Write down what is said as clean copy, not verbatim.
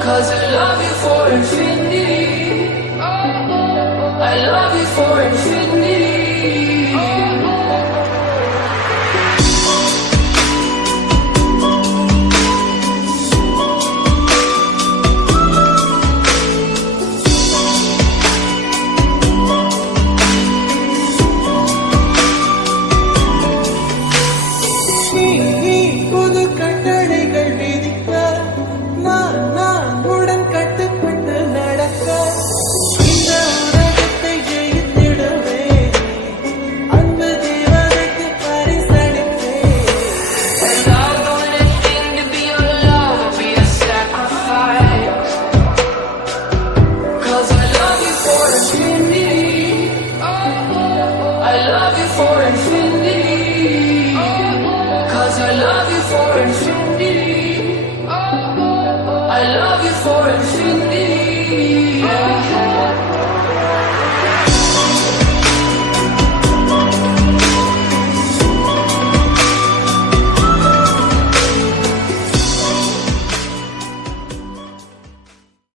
'Cause I love you for infinity. I love you for infinity. புது கட்டளைகள் விதிக்க நான் உடன் கட்டுப்பட்டு நடக்க இந்த உலகத்தை ஜெயித்திடுவே அன்பு தேவதைக்கு பரிசளிப்பே. And I'll do anything to be your love, I'll be a sacrifice. 'Cause I love you for infinity. I love you for infinity. 'Cause I love you for infinity. I love you for infinity.